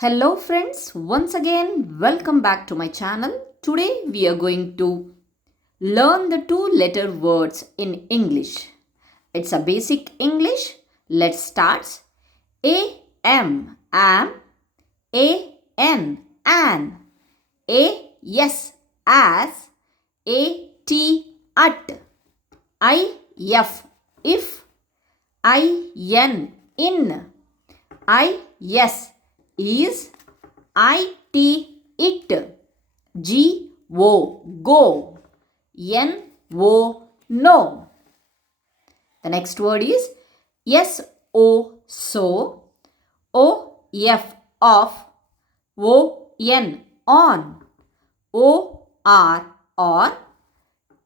Hello friends, once again welcome back to my channel. Today we are going to learn the two-letter words in English. It's a basic English. Let's start. A-M, am. A-N, an. A, yes, as. A-T, at. I-F, if. I-N, in. I-S, is. I-T, it. G-O, go. N-O, no. The next word is S-O, so. O-F, off. O-N, on. O-R, or.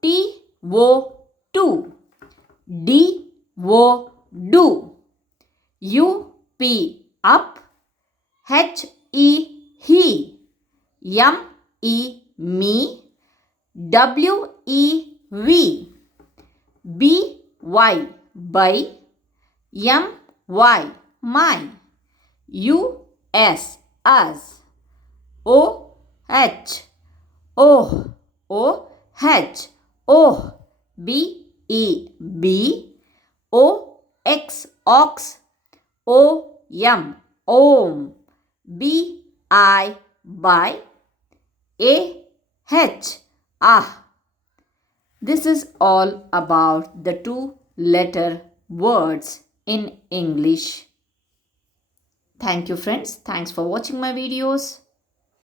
T-O, to. D-O, do. U-P, up. H-E, he. M-E, me. W-E, we. B-Y, by. M-Y, my. U-S, us. O-H, oh. O-H, oh. B-E, bee. O-X, ox. O-M, om. B-I, by. A-H, ah. This is all about the two-letter words in English. Thank you friends. Thanks for watching my videos.